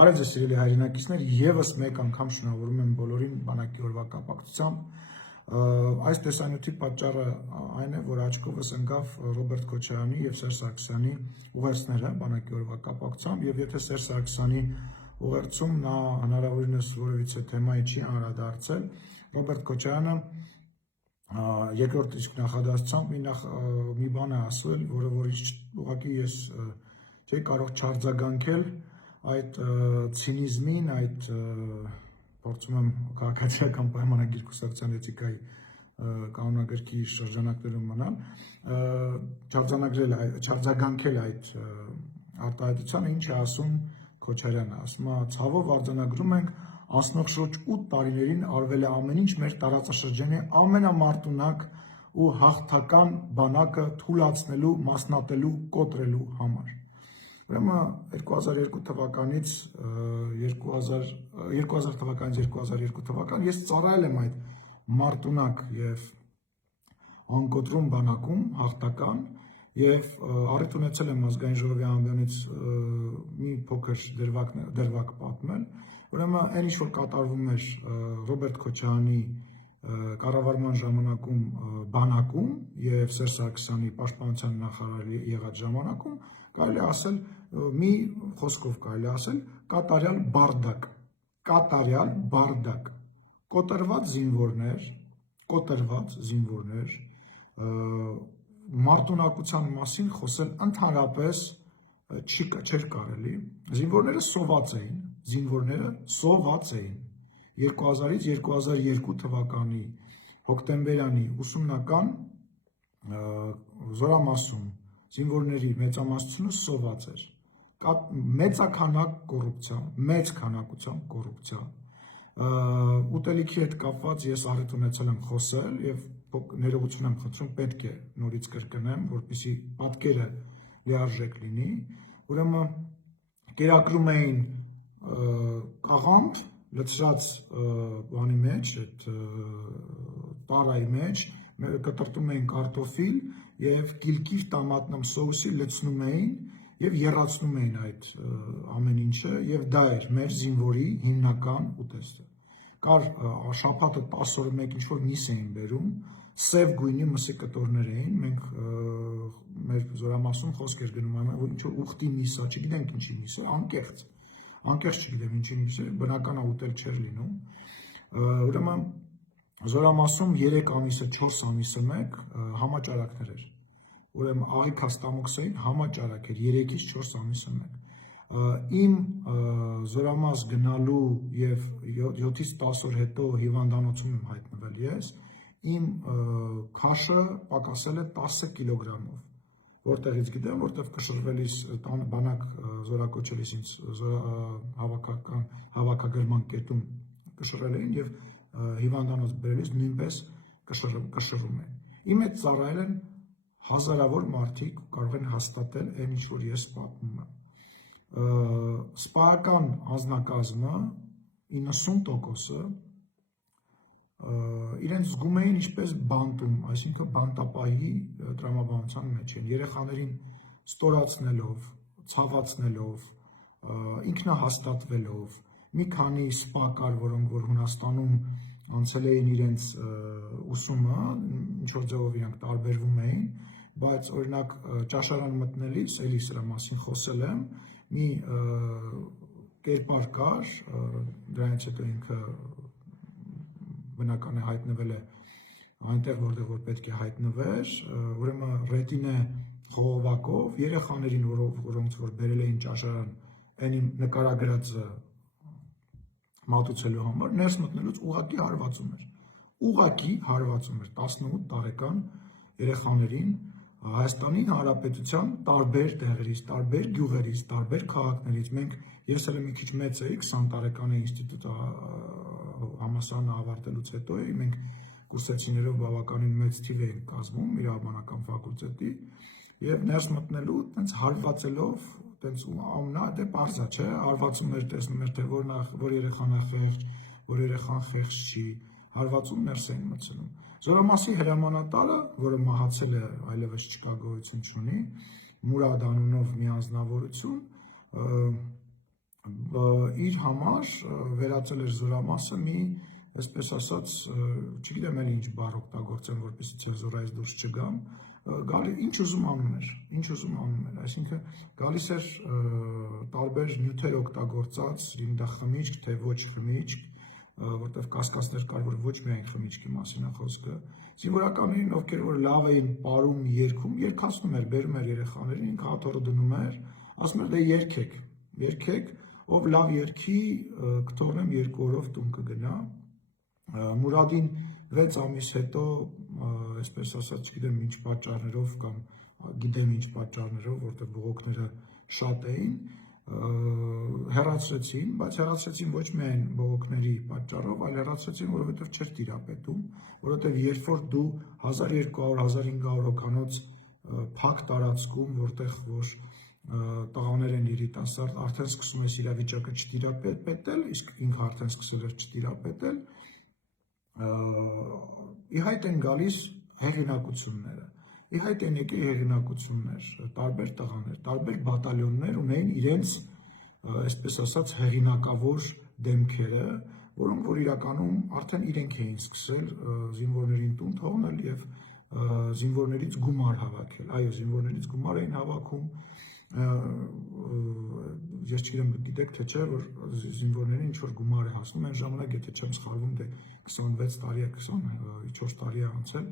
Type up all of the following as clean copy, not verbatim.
Բարև ձեզ սիրելի հայրենակիցներ, եւս մեկ անգամ շնորհավորում եմ բոլորին բանակի օրվա կապակցությամբ։ Այս տեսանյութի պատճառը այն է, որ աչքովս ընկավ Ռոբերտ Քոչարյանի եւ Սերժ Սարգսյանի ուղերձները բանակի օրվա կապակցությամբ, եւ եթե Սերժ Սարգսյանի ուղերձում նա հնարավորինս որևիցե թեմայի չի անդրադարձել, Ռոբերտ Քոչարյանը երկրորդ իսկ նախադասությամբ մի բան է ասել, որը ուղղակի ես չէի կարող չարձագանքել այդ ցինիզմին, այդ փորձում եմ քաղաքացիական պայմանագիր կուսակցության էթիկայի կանոնագրքի շրջանակներում մնալ, չարձագանքել այդ արտահայտությանը, ինչ է ասում Քոչարյանը, ասում է ցավով արձանագրում ենք անցնող շուրջ 8 տարիներին արվել է ամեն ինչ մեր տարածաշրջանի ամենամարտունակ ու հաղթական բանակը թուլացնելու, մասնատելու, կոտրելու համար։ Ուրեմն 2002 թվականից 2002 թվական ես ծառայել եմ այդ մարտունակ եւ անկոտրում բանակում հաղթական եւ առիթ ունեցել եմ ազգային ժողովի անվանից մի փոքր դերվակ պատմել։ Ուրեմն այն ինչ որ կատարվում էր Ռոբերտ Քոչարյանի կառավարման ժամանակում բանակում եւ Սերժ Սարգսյանի պաշտպանության նախարարի եղած ժամանակում, կարելի ասել մի խոսքով կարելի ասել կատարյալ բարդակ, կոտրված զինվորներ, մարտունակության մասին խոսել ընդհանրապես չէր կարելի, զինվորները սոված էին 2000-ից 2002 թվականի հոկտեմբերյանի ուսումնական զորամասում զինվորների մեծամասնությունը սոված էր, մեծ քանակությամբ կոռուպցիա, ուտելիքի հետ կապված ես առիթ ունեցել եմ խոսել եւ ներողություն եմ խնդրում, պետք է նորից կրկնեմ, որպեսզի պատկերը լիարժեք լինի, ուրեմն կերակրում էին կաղամբ լցրած բանի մեջ, այդ տարայի մեջ, կտրտում էին կարտոֆիլ եւ կիլկիվ տամատնամ սոուսի լցնում էին եւ եռացնում էին այդ ամեն ինչը եւ դա էր մեր զինվորի հիմնական ուտեստը։ Կար շաբաթը 10 օրը մեկ ինչ որ միս էին բերում, սև գույնի մսի կտորներ էին, մենք մեր զորամասում խոսք էր գնում այնա, որ ինչ որ ուխտի միս է, չգիտենք ինչի միս է, անկեղծ չգիտեմ ինչի միս է, բնական է ուտել չէր լինում։ Ուրեմն զորամասում 3 ամիսը, 4 ամիսը մեկ համաճարակներ էր։ Ուրեմն աղիք հաստամոքսային համաճարակ էր 3-ից 4 ամիսը մեկ։ Իմ զորամաս գնալու եւ 7-ից 10 օր հետո հիվանդանոցում եմ հայտնվել ես, իմ քաշը պակասել է 10 կիլոգրամով, որտեղից գիտեմ, որտեղ կշռվելիս բանակ զորակոչելիս ինձ հավաքագրման կետում կշռել էին եւ հիվանդանոց բերելիս նույնպես կշռում են։ Իմ հետ ծառայել են հազարավոր մարդիկ, կարող են հաստատել այն ինչ որ ես պատմում եմ։ Սպայական անձնակազմը 90%-ը իրենց զգում էին ինչպես բանտում, այսինքն բանտապահի տրամաբանության մեջ են, երեխաներին ստորացնելով, ցավացնելով, ինքնահաստատվելով, մի քանի սպա կար, որոնք որ Հունաստանում անցել էին իրենց ուսումը, ինչ որ ձևով իրանք տարբերվում էին, բայց օրինակ ճաշարան մտնելիս, էլի սրա մասին խոսել եմ, մի կերպար կար, դրանից հետո ինքը բնական է հայտնվել է այնտեղ, որտեղ որ պետք է հայտնվեր, ուրեմն ռետինե խողովակով երեխաներին, որոնց որ բերել էին ճաշարան, այն իմ նկարագրածը մատուցելու համար, ներս մտնելուց ուղղակի հարվածում էր 18 տարեկան երեխաներին Հայաստանի Հանրապետության տարբեր տեղերից, տարբեր գյուղերից, տարբեր քաղաքներից, ես էլ մի քիչ մեծ էի, 20 տարեկան էի ինստիտուտ համալսարանը ավարտելուց հետո էի, մենք կուրսեցիներով բավականին մեծ թիվ էինք կազմում իրավաբանական ֆակուլտետի եւ ներս մտնելու տենց հարվածելով, տենց ամնա դե պարզա չէ, հարվածում էր, տեսնում էր թե որ երեխան է խեղճ, որ երեխան խեղճ չի, հարվածում ներս էին մտցնում։ Զորամասի հրամանատարը, որը մահացել է, այլևս չկա, գոյություն չունի, Մուրադ անունով մի անձնավորություն, իր համար վերածել էր զորամասը մի, այսպես ասած, չգիտեմ էլի ինչ բառ օգտագործեմ, որպեսզի ցենզուրայից դուրս չգամ, ինչ ուզում անում էր, այսինքն գալիս էր տարբեր նյութեր օգտագործած, լինի դա խմիչք, թե ոչ խմիչք, որտեղ կասկածներ կար, որ ոչ միայն խմիչքի մասին է խոսքը, զինվորականներին, ովքեր որ լավ էին պարում, երգում, երգացնում էր, բերում էր երեխաներին, ինքը հաթոռը դնում էր, ասում էր դե երգեք, ով լավ երգի, կթողնեմ 2 օրով տուն կգնա։ Մուրադին 6 ամիս հետո, այսպես ասած, չգիտեմ ինչ պատճառներով կամ գիտեմ ինչ պատճառներով, որտեղ բողոքները շատ էին, հեռացրեցին, բայց հեռացրեցին ոչ միայն բողոքների պատճառով, այլ հեռացրեցին, որովհետև չէր տիրապետում, որովհետև երբ որ դու 1200-1500 հոգանոց փակ տարածքում, որտեղ որ տղաներ են երիտասարդ, արդեն սկսում ես իրավիճակը չտիրապետել, իսկ ինքը արդեն սկսել էր չտիրապետել, ի հայտ են գալիս հեղինակությունները, ի հայտ են եկել հեղինակություններ, տարբեր տղաներ, տարբեր բատալյոններ ունեին իրենց, այսպես ասած, հեղինակավոր դեմքերը, որոնք որ իրականում արդեն իրենք էին սկսել զինվորներին տուն թողնել եւ զինվորներից գումար հավաքել, այո, զինվորներից գումար էին հավաքում, ես չգիտեմ գիտեք թե չէ, որ զինվորներին ինչ-որ գումար է հասնում, այն ժամանակ եթե չեմ սխալվում, դե 26 տարի է, 24 տարի է անցել,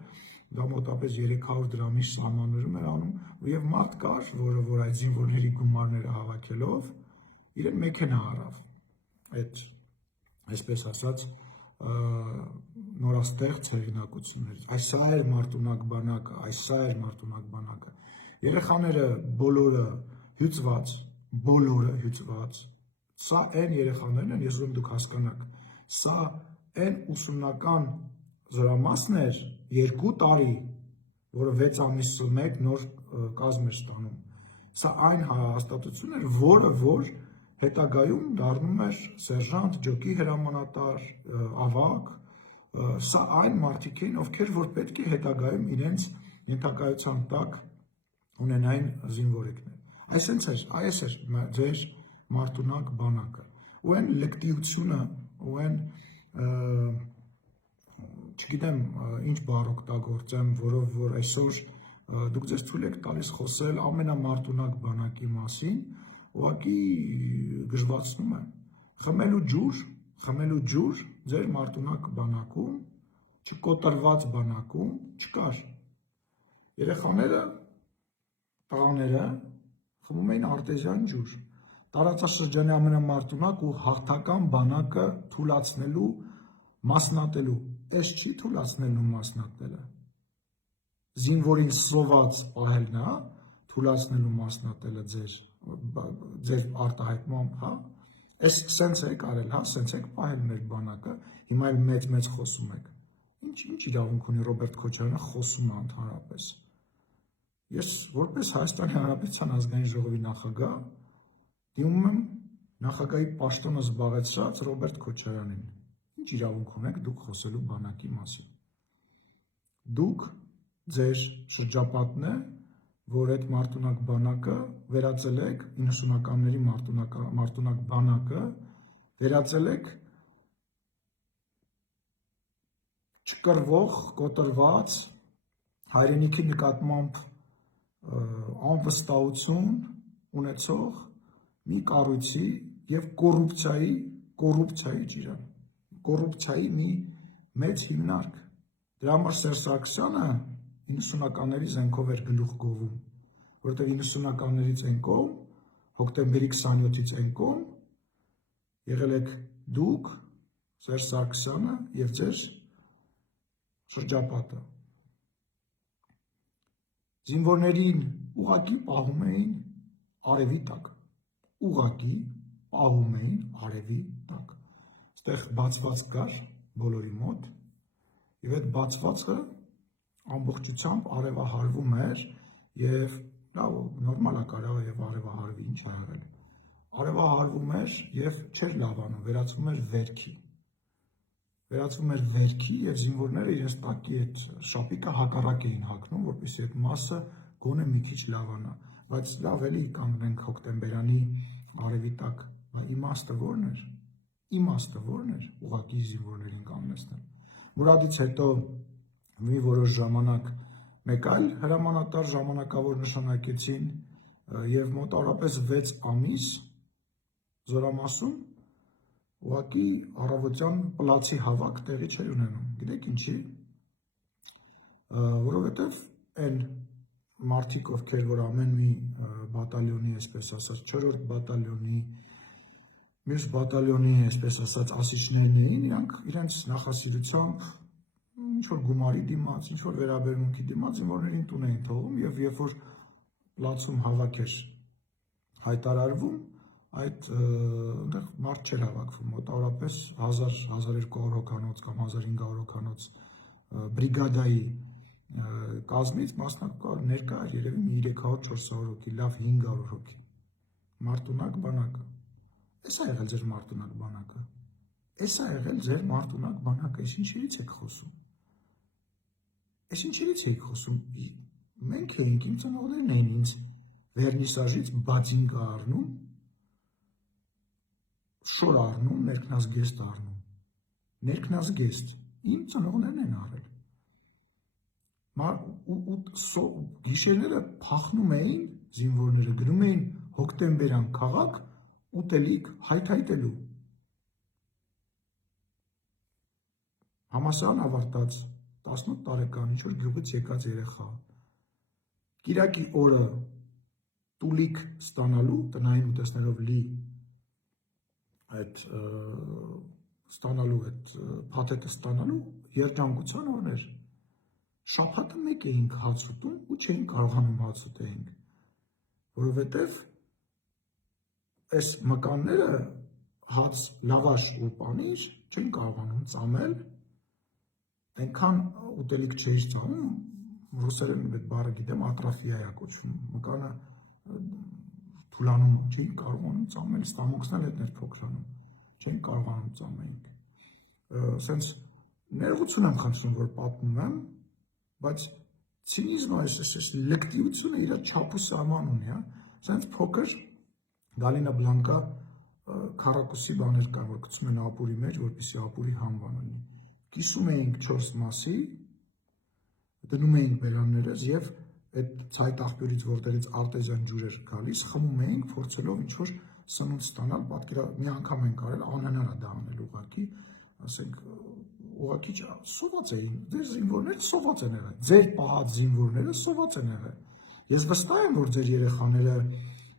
դա մոտապես 300 դրամի սահմաններում էր անում, եւ մարդ կար, որ այդ զինվորների գումարները հավաքելով իրեն մեքենա առավ, այդ այսպես ասած նորաստեղծ հեղինակություններից, այսա էր Մարտունակ բանակը, երեխաները բոլորը հյուծված, սա այն երեխաներն են, ես ուզում դուք հասկանաք, սա այն ուսումնական զորամասն էր 2 տարի, որը 6 ամիսը մեկ նոր կազմ էր ստանում, սա այն հաստատություն էր, որը որ հետագայում դառնում էր սերժանտ, ջոկի հրամանատար, ավագ, սա այն մարդիկ էին, ովքեր որ պետք է հետագայում իրենց ենթակայության տակ ունենային զինվորեկներ։ Այս էր ձեր Մարտունակ բանակը, ու այն լկտիությունը, ու այն, չգիտեմ ինչ բառ օգտագործեմ, որով որ այսօր դուք ձեզ թույլ եք տալիս խոսել ամենամարտունակ բանակի մասին, ուղղակի գժվացնում է, խմելու ջուր ձեր Մարտունակ բանակում, չկոտրված բանակում չկար, երեխաները, տղաները խմում էին արտեզյան ջուր, տարածաշրջանի ամենամարտունակ ու հաղթական բանակը թուլացնելու, մասնատելու, այս չի թուլացնելու մասնատելը, զինվորին սոված պահելն է, թուլացնելու մասնատելը ձեր արտահայտմամբ, հա, այս սենց եք արել, հա, սենց եք պահել մեր բանակը, հիմա էլ մեծ խոսում եք, ինչ իրավունք ունի Ռոբերտ Քոչարյանը խոսում է ընդհանրապես, ես որպես Հայաստանի Հանրապետության ազգային ժողովի նախագահ դիմում եմ նախագահի պաշտոնը զբաղեցրած Ռոբերտ Քոչարյանին, ինչ իրավունք ունեք դուք խոսելու բանակի մասին, դուք ձեր շրջապատն է, որ այդ Մարտունակ բանակը վերածել եք 90-ականների Մարտունակ բանակը վերածել եք չկռվող, կոտրված, հայրենիքի նկատմամբ անվստահություն ունեցող մի կառույցի և կոռուպցիայի մի մեծ հիմնարկ, դրա համար Սերժ Սարգսյանը 90-ականների զենքով էր գլուխ գովում, որովհետև 90-ականներից այն կողմ, հոկտեմբերի 27-ից այն կողմ եղել եք դուք, Սերժ Սարգսյանը և ձեր շրջապատը, զինվորներին ուղղակի պահում էին արևի տակ, այստեղ բացված կար բոլորի մոտ, և այդ բացվածը ամբողջությամբ արևահարվում էր և նորմալ է կարող և արևահարվի, ինչ է եղել, արևահարվում էր և չէր լավանում, վերածվում էր վերքի և զինվորները իրենց տակի այդ շապիկը հակառակ էին հագնում, որպեսզի այդ մասը գոնե մի քիչ լավանա, բայց լավ էլի կանգնենք հոկտեմբերանի արևի տակ իմաստը որն էր, ուղղակի զինվորներին կանգնեցնել։ Մուրադից հետո մի որոշ ժամանակ մեկ այլ հրամանատար ժամանակավոր նշանակեցին եւ մոտավորապես 6 ամիս Զորամասում ուղղակի առավոտյան պլացի հավաք տեղի չէր ունենում։ Գիտեք ինչի՞։ Որովհետեւ այն մարդիկ, ովքեր որ ամեն մի բատալյոնի, այսպես ասած, 4-րդ բատալյոնի, մյուս բատալյոնի, այսպես ասած, ասիչներն էին, իրանք իրենց նախասիրությամբ ինչ-որ գումարի դիմաց, ինչ-որ վերաբերմունքի դիմաց զինվորներին տուն էին թողում եւ երբ որ պլացում հավաք էր հայտարարվում, այդ այնտեղ մարդ չէր հավաքվում, մոտավորապես 1000-1200 հոգանոց կամ 1500 հոգանոց բրիգադայի կազմից մասնակցող ներկա էր երևի 300-400 հոգի, լավ 500 հոգի։ Մարտունակ բանակը։ Էս է եղել ձեր մարտունակ բանակը։ Էս է եղել ձեր մարտունակ բանակը, այս ինչերից եք խոսում։ Այս ինչերից եք խոսում։ Մենք էինք, իմ ծնողներն էին ինձ վերնիսաժից բացինկա առնում, շոր առնում, ներքնազգեստ առնում։ Ներքնազգեստ իմ ծնողներն են առել։ Գիշերները փախնում էին զինվորները, գնում էին հոկտեմբերյան քաղաք ուտելիք հայթայթելու։ Համալսարան ավարտած 18 տարեկան ինչ-որ գյուղից եկած երեխա կիրակի օրը տուլիկ ստանալու, տնային ուտեստներով լի այդ ստանալու, այդ փաթեթը ստանալու երջանկության օրներ։ Շաբաթը մեկ էինք հաց ուտում ու չէինք կարողանում հաց ուտեինք, որովհետև այս մկանները հաց, լավաշ ու պանիր չէին կարողանում ծամել, այնքան ուտելիք չէր ծամում, ռուսերեն այդ բառը գիտեմ, ատրաֆիա է կոչվում, մկանը թուլանում չէին կարողանում ծամել, ստամոքսն էլ հետն էր փոքրանում, չէին կարողանում ծամեինք։ Սենց ներողություն եմ խնդրում, որ պատմում եմ, բայց ցինիզմը, այս լեկտիվությունը իր չափու սահման ունի, սենց փոքր Գալինա Բլանկա քառակուսի բաներ կար, որ գցում են ապուրի մեջ, որպեսզի ապուրի համբան լինի։ Կիսում էինք 4 մասի, դնում էինք բերաններս եւ այդ ցայտ աղբյուրից, որտեղից արտեզյան ջուր էր գալիս, խմում էինք, փորձելով ինչ-որ սնունդ ստանալ, մի անգամ ենք արել, անհնար է դա անել ուղղակի, ասենք ուղղակի սոված էին, ձեր զինվորները սոված են եղել, ձեր պահած զինվորները սոված են եղել։ Ես վստահ եմ, որ ձեր երեխաները,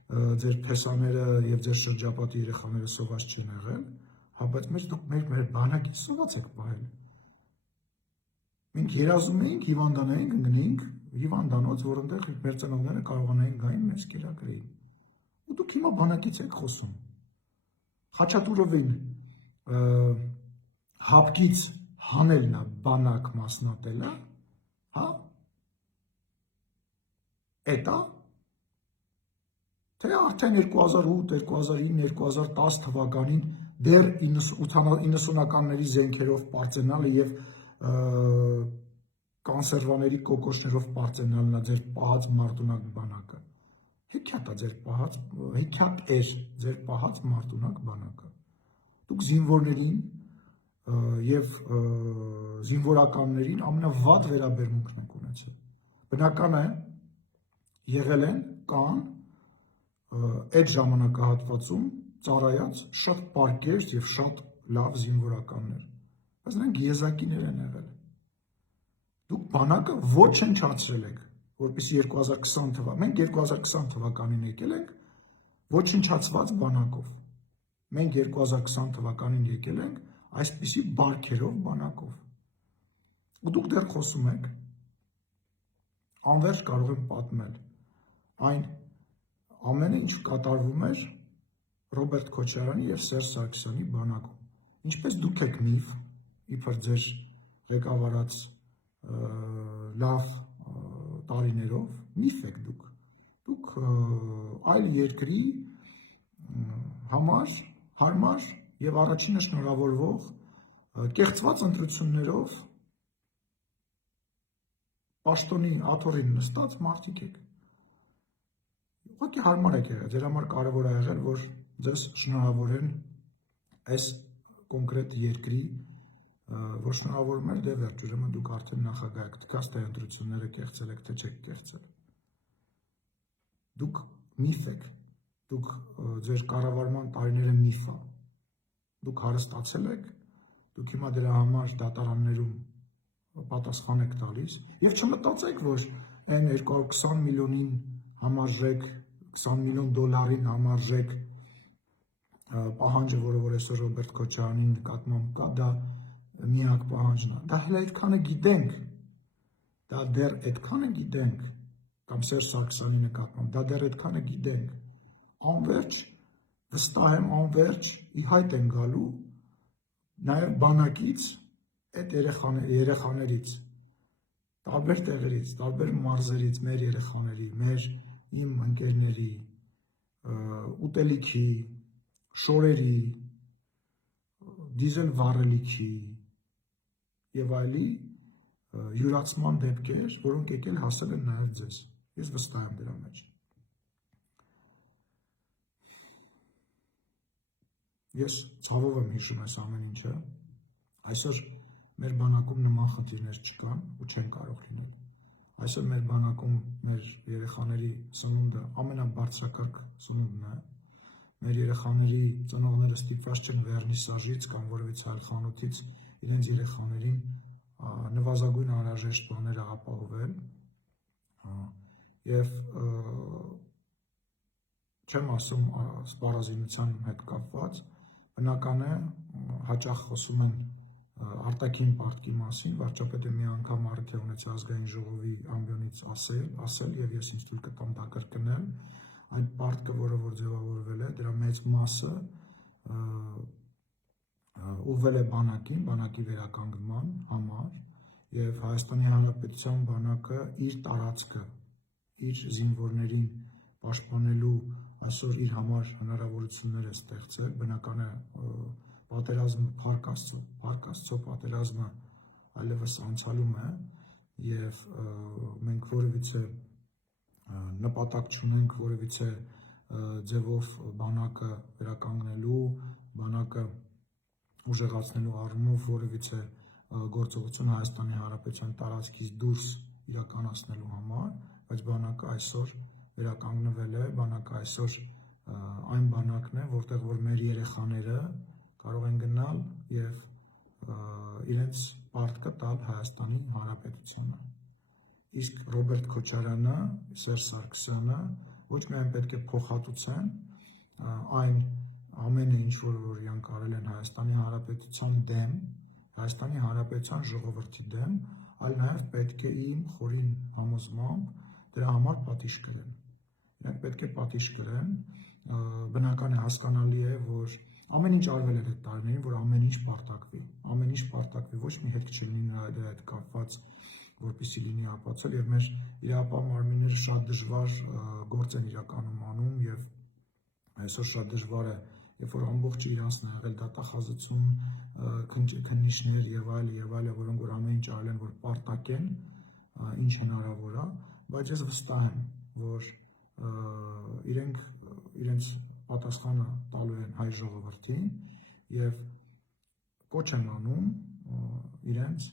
ձեր փեսաները եւ ձեր շրջապատի երեխաները սոված չեն եղել, հա, բայց դուք մեր բանակի սոված եք պահել։ Մենք երազում էինք, հիվանդանայինք, ընկնեինք հիվանդանոց, որոնտեղ մեր ծնողները կարողանային գային մեզ կերակրեին։ Ու դուք հիմա բանակից եք խոսում։ Խաչատուրովին հապկից հանելն է բանակ մասնատելը, հա։ Էտա թե արդեն 2008, 2009, 2010 թվականին դեռ 90-ականների զենքերով պարծենալը եւ կոնսերվաների կոկոշներով պարծենալն է ձեր պահած մարտունակ բանակը։ Հեքիաթ է ձեր պահած, հեքիաթ էր ձեր պահած մարտունակ բանակը։ Դուք զինվորներին եւ զինվորականներին ամենավատ վերաբերմունքն եք ունեցել։ Բնական է եղել են կան այդ ժամանակահատվածում ծառայած շատ պարկեր եւ շատ լավ զինվորականներ, բայց նրանք եզակիներ են եղել։ Դուք բանակը ոչնչացրել եք, որպեսզի 2020 թվականին, մենք 2020 թվականին եկել ենք ոչնչացված բանակով։ Մենք 2020 թվականին եկել ենք այսպիսի բարքերով բանակով։ Ու դուք դեռ խոսում եք, անվերջ կարող եմ պատմել այն ամենը, ինչ կատարվում էր Ռոբերտ Քոչարյանի եւ Սերժ Սարգսյանի բանակում։ Ինչպես դուք եք միֆ, իբր ձեր ղեկավարած լավ տարիներով, միֆ եք դուք։ Դուք այլ երկրի համար հարմար եւ առաջինը շնորհավորվող կեղծված ընտրություններով պաշտոնի աթոռին նստած մարդիկ եք։ Ուղղակի հարմար եք եղել, ձեր համար կարևոր է եղել, որ ձեզ շնորհավորեն այս կոնկրետ երկրի, որ շնորհավորում էր, դե վերջ, ուրեմն դուք արդեն նախագահ եք, դուք թե ընտրությունները կեղծել եք, թե չեք կեղծել։ Դուք միֆ եք, դուք ձեր կառավարման տարիները միֆ է, դուք հարստացել եք, դուք հիմա դրա համար դատարաններում պատասխան եք տալիս, և չմտածեք, որ այն 220 միլիոնին համարժեք, 20 միլիոն դոլարին համարժեք պահանջը, որը որ այսօր Ռոբերտ Քոչարյանի նկատմամբ կա, դա միակ պահանջն է, դա հենց այդքանը գիտենք, դա դեռ այդքանը գիտենք, կամ Սերժ Սարգսյանի նկատմամբ, դա դեռ այդքանը գիտենք, անվերջ, վստահ եմ, անվերջ ի հայտ են գալու, նաև բանակից, այդ երեխաներից, տարբեր տեղերից, տարբեր մարզերից, մեր երեխաների, իմ ընկերների, ուտելիքի, շորերի, դիզել վառելիքի և այլի յուրացման դեպքեր, որոնք եկել հասել են նաև ձեզ, ես վստահ եմ դրա մեջ։ Ես ցավով եմ հիշում այս ամեն ինչը, այսօր մեր բանակում նման խնդիրներ չկան ու չեն կարող լինել, այսօր մեր բանակում մեր երեխաների սնունդը ամենաբարձրակարգ սնունդն է, մեր երեխաների ծնողները ստիպված չեն վերնիսաժից կամ որևիցե այլ խանութից իրենց երեխաներին նվազագույն անհրաժեշտ բաները ապահովել և չեմ ասում սպառազինության հետ կապված, բնական է հաճախ խոսում են արտաքին պարտքի մասին, վարչապետը մի անգամ առիթ է ունեցել ազգային ժողովի ամբիոնից ասել և ես ինձ թույլ կտամ դա կրկնել, այդ պարտքը, որը որ ձևավորվել է, դրա մեծ մասը ուղղվել է բանակին, բանակի վերականգնման համար և Հայաստանի Հանրապետության բանակը իր տարածքը, իր զինվորներին պաշտպանելու այսօր իր համար հնարավորություններ է ստեղծել, բնական է պատերազմը, փառք Աստծո, պատերազմը այլևս անցյալում է և մենք որևիցե նպատակ չունենք որևիցե ձևով բանակը վերականգնելու, բանակը ուժեղացնելու առումով որևիցե գործողություն Հայաստանի Հանրապետության տարածքից դուրս իրականացնելու համար, բայց բանակը այսօր վերականգնվել է, բանակը այսօր այն բանակն է, որտեղ որ մեր երեխաները կարող են գնալ և իրենց պարտքը տալ Հայաստանի Հանրապետությանը։ Իսկ Ռոբերտ Քոչարյանը, Սերժ Սարգսյանը ոչ միայն պետք է փոխհատուցեն այն ամենը, ինչ որ իրանք արել են Հայաստանի Հանրապետության դեմ, Հայաստանի Հանրապետության ժողովրդի դեմ, այլ նաև պետք է իմ խորին համոզմամբ դրա համար պատիժ կրեն։ Իրանք պետք է պատիժ կրեն, բնական է, հասկանալի է, որ ամեն ինչ արվել է այդ տարիներին, որ ամեն ինչ պարտակվի, ոչ մի հետք չլինի նրա հետ կապված, որպեսզի լինի ապացել և մեր իրապահ մարմինները շատ դժվար գործ են իրականում անում և այսօր շատ դժվար է, երբ որ ամբողջը իրանցն է եղել դատախազություն, քննիչներ և այլը, որոնք որ ամեն ինչ արել են, որ պարտակեն, ինչ հնարավոր է, բայց ես վստահ եմ, որ իրենք իրենց պատասխանը տալու են հայ ժողովրդին և կոչ եմ անում իրենց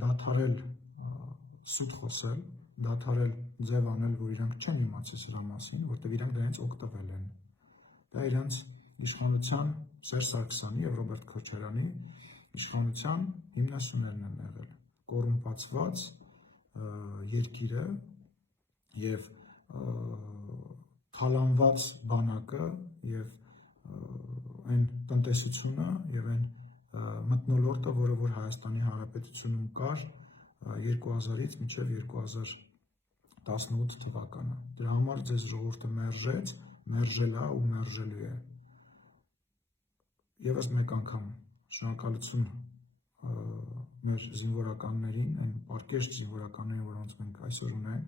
դադարել սուտ խոսել, դադարել ձև անել, որ իրանք չեն իմացել սրա մասին, որտեղ իրանք դրանից օգտվել են։ Դա իրանք իշխանության Սերժ Սարգսյանի և Ռոբերտ Քոչարյանի իշխանության հիմնասյուներն են եղել, կոռումպացված երկիրը և թալանված բանակը և այն տնտեսությունը և այն մթնոլորտը, որը որ Հայաստանի Հանրապետությունում կար 2000-ից մինչև 2018 թվականը։ Դրա համար ձեզ ժողովուրդը մերժեց, մերժել է ու մերժելու է։ Եվս մեկ անգամ շնորհակալություն մեր զինվորականներին, այն պարկեշտ զինվորականներին, որոնց մենք այսօր ունենք,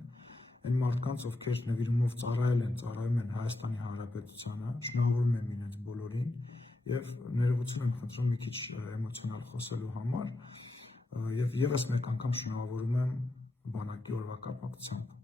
այն մարդկանց, ովքեր նվիրումով ծառայում են Հայաստանի Հանրապետությանը, շնորհավորում եմ իրենց բոլորին և ներողություն եմ խնդրում մի քիչ էմոցիոնալ խոսելու համար և ևս մեկ անգամ շնորհավորում եմ բանակի օրվա կապակցությամբ։